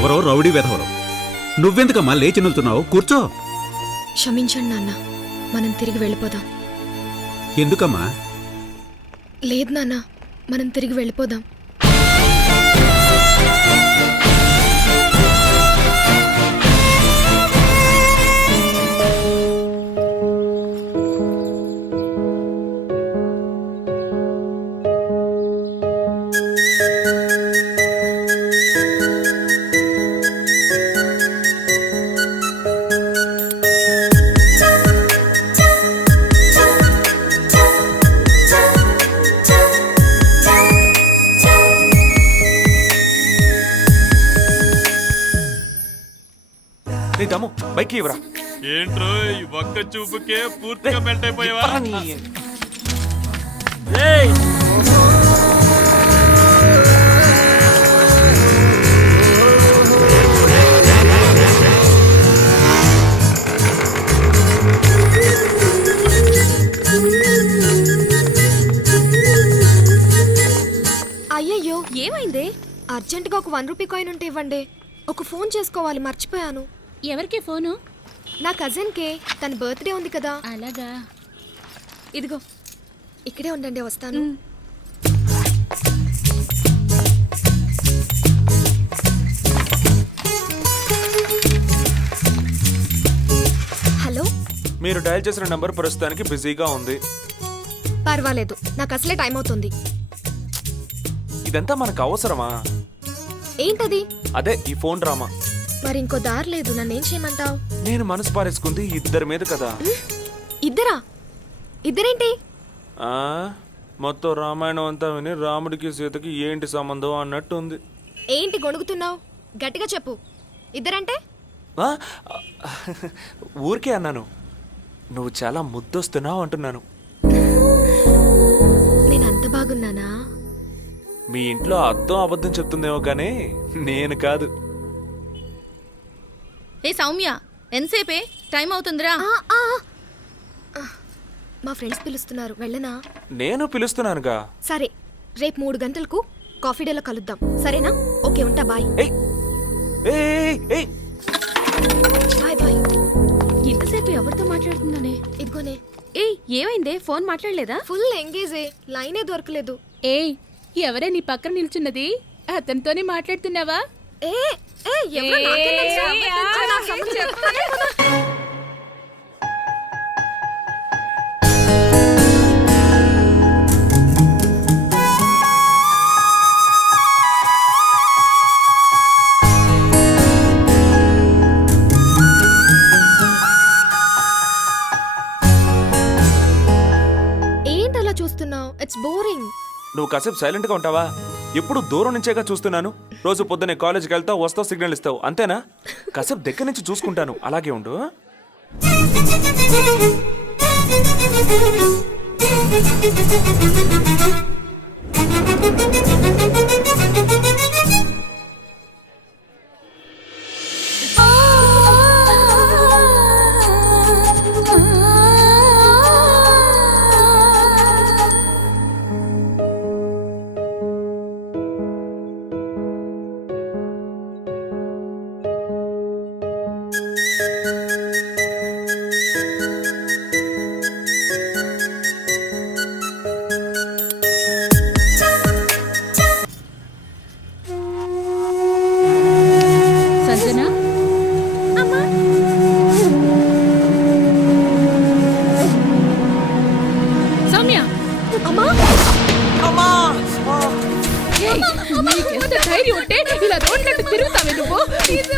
ఎవరో రౌడీ వెధవరు. నువ్వెందుకమ్మా లేచి నిల్చున్నావు? కూర్చో. క్షమించండి నాన్న, మనం తిరిగి వెళ్ళిపోదాం. ఎందుకమ్మా? లేదు నాన్న, మనం తిరిగి వెళ్ళిపోదాం. బైక్ ఇవ్వరా. ఏంట్రో ఈ ఒక్క చూపుకే పూర్తిగా మెల్ట్ అయిపోయావా? అయ్యయ్యో, ఏమైంది? అర్జెంటుగా ఒక 1 రూపీ కాయిన్ ఉంటే ఇవ్వండి. ఒక ఫోన్ చేసుకోవాలి, మర్చిపోయాను. ఎవరికి ఫోను? నా కజిన్ కే, తన బర్త్డే ఉంది కదా. అలాగా, ఇదిగో ఇక్కడే ఉండండి, వస్తాను. హలో, మీరు డయల్ చేసిన నంబర్ ప్రస్తుతానికి బిజీగా ఉంది. పర్వాలేదు, నాకు అసలే టైం అవుతుంది. ఇదంతా మనకు అవసరమా? ఏంటది? అదే ఈ ఫోన్ డ్రామా. మరి ఇంకో దారి లేదు, నన్నేం చేయమంటావు? నేను మనసు పారేసుకుంది ఇద్దరి మీద కదా. ఇద్దరా? ఇద్దరేంటి? మొత్తం రామాయణం అంతా విని రాముడికి సీతకి ఏంటి సంబంధం అన్నట్టు ఉంది. ఏంటి గొణుగుతున్నావు? గట్టిగా చెప్పు. ఇద్దరంటే? ఊరికే అన్నాను. నువ్వు చాలా ముద్దొస్తున్నావు అంటున్నాను. నేను అంత బాగున్నానా? మీ ఇంట్లో అద్దం అబద్ధం చెప్తుందేమో కానీ నేను కాదు. ఏ సౌమ్య, ఎంతసేపే? టైం అవుతుందిరా. మా ఫ్రెండ్స్ పిలుస్తున్నారు, వెళ్ళనా? నేను పిలుస్తున్నానుగా. సరే, రేపు 3 గంటలకు కాఫీ డేలో కలుద్దాం, సరేనా? ఓకే, ఉంటా, బాయ్. Bye bye. ఇంతసేపు ఎవరితో మాట్లాడుతుందనే? ఇదిగోనే. ఏయ్, ఏమైందే? ఫోన్ మాట్లాడలేదా? ఫుల్ ఎంగేజే, లైనే దొరకలేదు. ఏయ్, ఎవరే నీ పక్కన నిల్చున్నది? అతనితోనే మాట్లాడుతున్నావా? ఎవరో నాకేం తెలుసు? నా సంగతి చెప్తానే కదా. ఏంటలా చూస్తున్నావు? It's boring. నువ్వు కాసేపు సైలెంట్ గా ఉంటావా? ఎప్పుడు దూరం నుంచేగా చూస్తున్నాను. రోజు పొద్దున్నే కాలేజీకి వెళ్తావు, వస్తావు, సిగ్నల్ ఇస్తావు, అంతేనా? కాసేపు దగ్గర నుంచి చూసుకుంటాను, అలాగే ఉండు. ధైర్యం ఉంటే ఇలా రోడ్లట్టు తిరుగుతావే నువ్వు?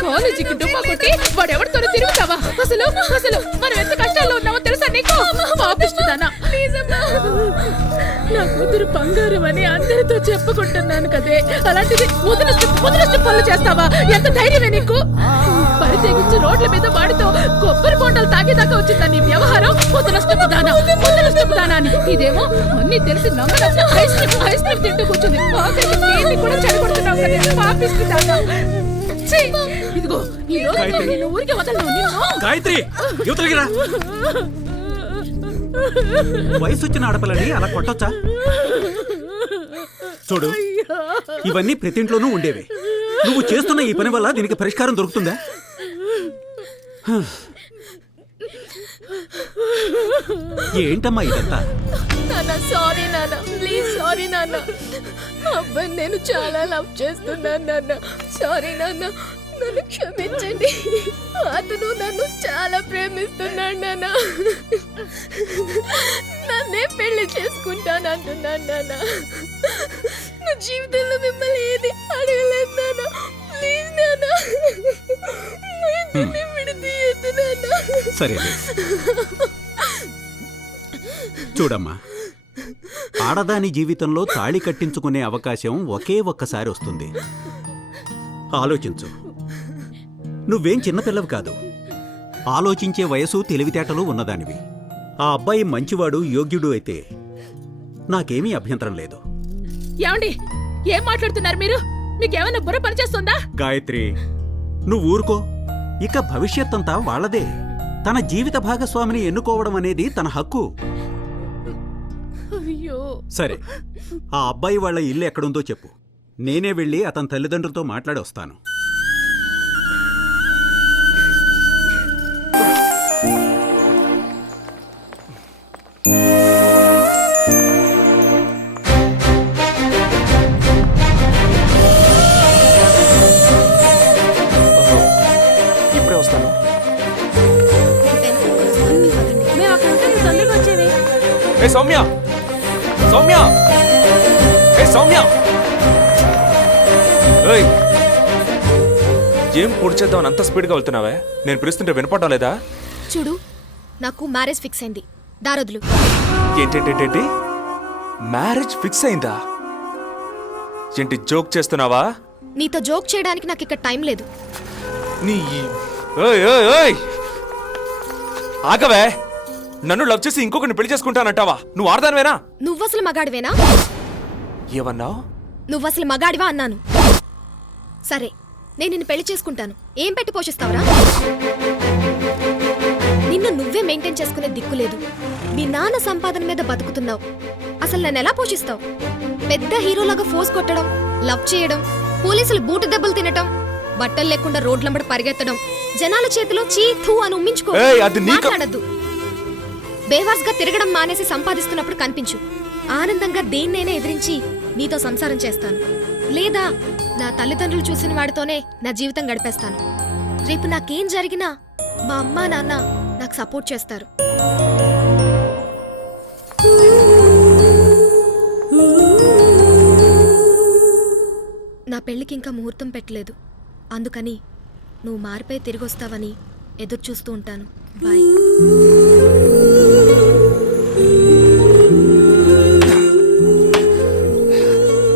కాలేజీకి డుమ్మా కొట్టి వాడెవరితో తిరుగుతావా? అసలు అసలు మనం ఎంత కష్టాల్లో ఉన్నామో తెలుసా నీకు? పాపిస్తుందానా? నా కూతురు బంగారం అని అందరితో చెప్పుకుంటున్నాను కదే, అలాంటిది ముదనష్ట పనులు చేస్తావా? ఎంత ధైర్యమే నీకు? పని తెగించి రోడ్ల మీద వాడితో కొబ్బరి బొండాలు తాగేదాకా వచ్చిందా నీ వ్యవహారం? ముదనష్టపు దానా అని. ఇదేమో అన్ని తెలిసి నమ్మడం ఐస్ క్రీమ్ తింటూ కూర్చుంది. కూడా చెడగొడుతున్నావు కదా, పాపిస్తుందానా? ఇదిగో ఈ రోజు నేను ఊరికి వదలను. గాయత్రి, యువతలగిరా. వయసు వచ్చిన ఆడపిల్లని అలా కొట్టొచ్చా? చూడు, ఇవన్నీ ప్రతి ఇంట్లోనూ ఉండేవి. నువ్వు చేస్తున్న ఈ పని వల్ల దీనికి పరిష్కారం దొరుకుతుందా? ఏంటమ్మా ఇదంతా? నాన్న సారీ నాన్న, ప్లీజ్ సారీ నాన్న. అబ్బాయి నేను చాలా లవ్ చేస్తున్నాను నాన్న. సారీ నాన్న, నన్ను క్షమించండి. అతను నన్ను చాలా ప్రేమిస్తున్నాడు నాన్న. నన్నే పెళ్లి చేసుకుంటాను అంటున్నాను నాన్న. నా జీవితంలో మిమ్మల్ని ఏది అడగలేదు నాన్న. ప్లీజ్ నాన్న, మా ఇద్దరిని విడదీయొద్దు నాన్న. సరే చూడమ్మా, ఆడదాని జీవితంలో తాళి కట్టించుకునే అవకాశం ఒకే ఒక్కసారి వస్తుంది. ఆలోచించు. నువ్వేం చిన్నపిల్లవి కాదు. ఆలోచించే వయసు, తెలివితేటలు ఉన్నదానివి. ఆ అబ్బాయి మంచివాడు, యోగ్యుడు అయితే నాకేమీ అభ్యంతరం లేదు. ఏమండి, ఏం మాట్లాడుతున్నారు మీరు? మీకేమైనా బుర్ర పనిచేస్తుందా? గాయత్రి, నువ్వు ఊరుకో. ఇక భవిష్యత్తంతా వాళ్లదే. తన జీవిత భాగస్వామిని ఎన్నుకోవడం అనేది తన హక్కు. అయ్యో, సరే, ఆ అబ్బాయి వాళ్ళ ఇల్లు ఎక్కడుందో చెప్పు. నేనే వెళ్ళి అతని తల్లిదండ్రులతో మాట్లాడి వస్తాను. ఇప్పుడే వస్తాను. మేము అక్కడ ఉంటే నువ్వు తొందరగా వచ్చేవి. ఏ సౌమ్య, సౌమ్య, ఏ సౌమ్య, ఏయ్, ఏం పొడి చేద్దామని అంత స్పీడ్గా వెళ్తున్నావే? నేను పిలుస్తుంటే వినపడడం లేదా? చూడు, నాకు మ్యారేజ్ ఫిక్స్ అయింది. దారదులు. ఏంటేంటేంటి? మ్యారేజ్ ఫిక్స్ అయిందా? ఏంటి జోక్ చేస్తున్నావా? నీతో జోక్ చేయడానికి నాకు ఇక్కడ టైం లేదు. నీ ఓయ్ ఓయ్ ఓయ్, ఆగవే. నన్ను లవ్ చేసి ఇంకొకరిని పెళ్లి చేసుకుంటానంటావా? నువ్వు ఆడదానివేనా? నువ్వసలు మగాడివేనా? ఏమన్నావు? నువ్వసలు మగాడివా అన్నాను. సరే, నేను నిన్ను పెళ్లి చేసుకుంటాను. ఏం పెట్టి పోషిస్తావురా? నిన్ను నువ్వే మెయింటైన్ చేసుకునే దిక్కు లేదు. మీ నాన్న సంపాదన మీద బతుకుతున్నావు. అసలు నన్ను ఎలా పోషిస్తావు? పెద్ద హీరోలాగా ఫోర్స్ కొట్టడం, లవ్ చేయడం, పోలీసులు బూటు దెబ్బలు తినటం, బట్టలు లేకుండా రోడ్లంబడి పరిగెత్తడం, జనాల చేతిలో చీథూ అని ఉమ్మించుకో. ఏయ్, అది నీకు- మాట్లాడద్దు. బేవాస్ గా తిరగడం మానేసి సంపాదిస్తున్నప్పుడు కనిపించు. ఆనందంగా దేన్నైనా ఎదిరించి నీతో సంసారం చేస్తాను. లేదా నా తల్లిదండ్రులు చూసిన వాడితోనే నా జీవితం గడిపేస్తాను. రేపు నాకేం జరిగినా మా అమ్మా నాన్న నాకు సపోర్ట్ చేస్తారు. నా పెళ్లికి ఇంకా ముహూర్తం పెట్టలేదు. అందుకని నువ్వు మారిపోయి తిరిగి వస్తావని ఎదురు చూస్తూ ఉంటాను. బాయ్.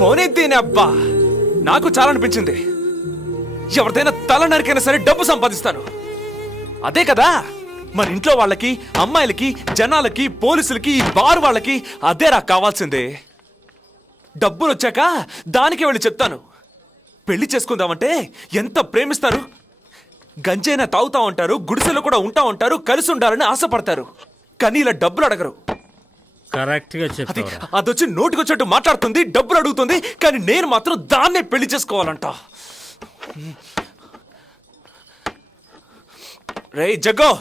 పోనెత్తేనబ్బా, నాకు చాలా అనిపించింది. ఎవరిదైనా తల నరికైనా సరే డబ్బు సంపాదిస్తాను. అదే కదా మన ఇంట్లో వాళ్ళకి, అమ్మాయిలకి, జనాలకి, పోలీసులకి, ఈ బారు వాళ్ళకి అదేరా కావాల్సిందే. డబ్బులు వచ్చాక దానికే వెళ్ళి చెప్తాను. పెళ్లి చేసుకుందామంటే ఎంత ప్రేమిస్తారు. గంజైనా తాగుతా ఉంటారు, గుడిసెలో కూడా ఉంటా ఉంటారు, కలిసి ఉండాలని ఆశపడతారు. కానీ ఇలా డబ్బులు అడగరు. కరెక్ట్ గా చెప్పావు. అదొచ్చి నోటికొచ్చేట్టు మాట్లాడుతుంది, డబ్బులు అడుగుతుంది. కానీ నేను మాత్రం దాన్నే పెళ్లి చేసుకోవాలంట. రే జగ్గో,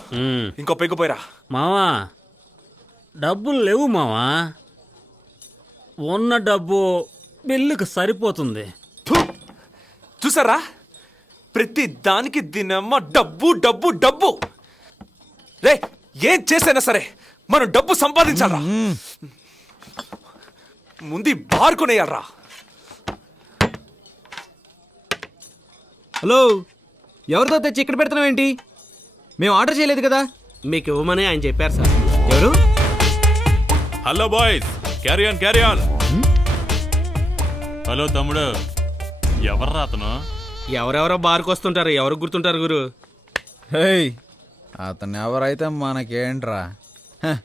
ఇంకో పెగ్గుపోయిరా. మావా, డబ్బులు లేవు మావా. ఉన్న డబ్బు బిల్లుకు సరిపోతుంది. థు, చూసారా, ప్రతి దానికి దీనమ్మ డబ్బు డబ్బు డబ్బు. రే, ఏం చేసైనా సరే మనం డబ్బు సంపాదించాలరా. ముందు బార్ కొనేయాలరా. హలో, ఎవరితో తెచ్చి ఇక్కడ పెడుతున్నావు ఏంటి? మేము ఆర్డర్ చేయలేదు కదా. మీకు ఇవ్వమని ఆయన చెప్పారు సార్. ఎవరు? Hello boys, carry on carry on. Hello తమ్ముడు, ఎవర్రా అతను? ఎవరెవరో బార్కు వస్తుంటారు, ఎవరు గుర్తుంటారు గురు? హేయ్, అతను ఎవరైతే మనకేంట్రా? హ,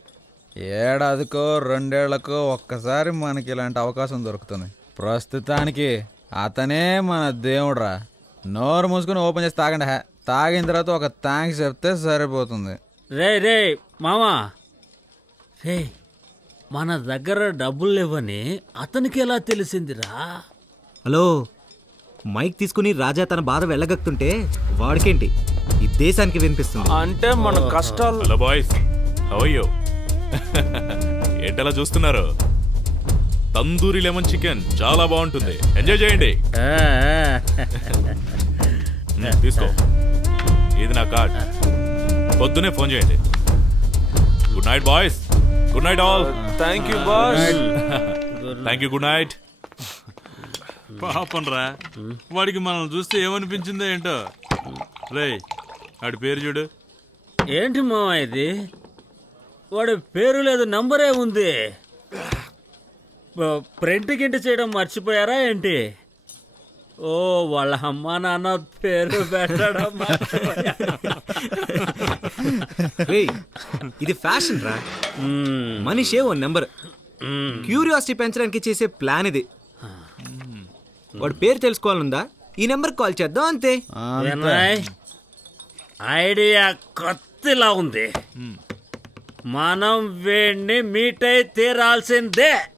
ఏడాదికో రెండేళ్లకో ఒక్కసారి మనకి ఇలాంటి అవకాశం దొరుకుతుంది. ప్రస్తుతానికి అతనే మన దేవుడ్రా. నోరు మూసుకుని ఓపెన్ చేసి తాగండి. తాగిన తర్వాత ఒక థ్యాంక్స్ చెప్తే సరిపోతుంది. రే రే మావా, రే మన దగ్గర డబ్బులు లేవని అతనికి ఎలా తెలిసిందిరా? హలో, మైక్ తీసుకుని రాజా తన బాధ వెళ్ళగక్తుంటే వాడికేంటి ఈ దేశానికి వినిపిస్తుంది. అంటే మన కష్టాలు. Hello boys, how are you? ఏంటలా చూస్తున్నారు? తందూరి లెమన్ చికెన్ చాలా బాగుంటుంది, ఎంజాయ్ చేయండి. తీసుకో, ఇది నా కార్డ్. పొద్దునే ఫోన్ చేయండి. Good night boys, good night all. Thank you boss. Thank you, good night. పాపం రా, వాడికి మనల్ని చూస్తే ఏమనిపించిందో ఏంటో. రేయ్, వాడి పేరు చూడు. ఏంటి మామ ఇది? వాడి పేరు లేదు, నంబరే ఉంది. ప్రింట్ గింటి చేయడం మర్చిపోయారా ఏంటి? ఓ, వాళ్ళ అమ్మా నాన్న పేరు పెట్టడం రేయ్, ఇది ఫ్యాషన్ రా. మనిషే ఓ నెంబర్. క్యూరియాసిటీ పెంచడానికి చేసే ప్లాన్ ఇది. వాడి పేరు తెలుసుకోవాలనుందా? ఈ నెంబర్కి కాల్ చేద్దాం అంతే. వినయ్, ఐడియా కొత్తలా ఉంది. మనం వీడిని మీట్ అయి తీరాల్సిందే.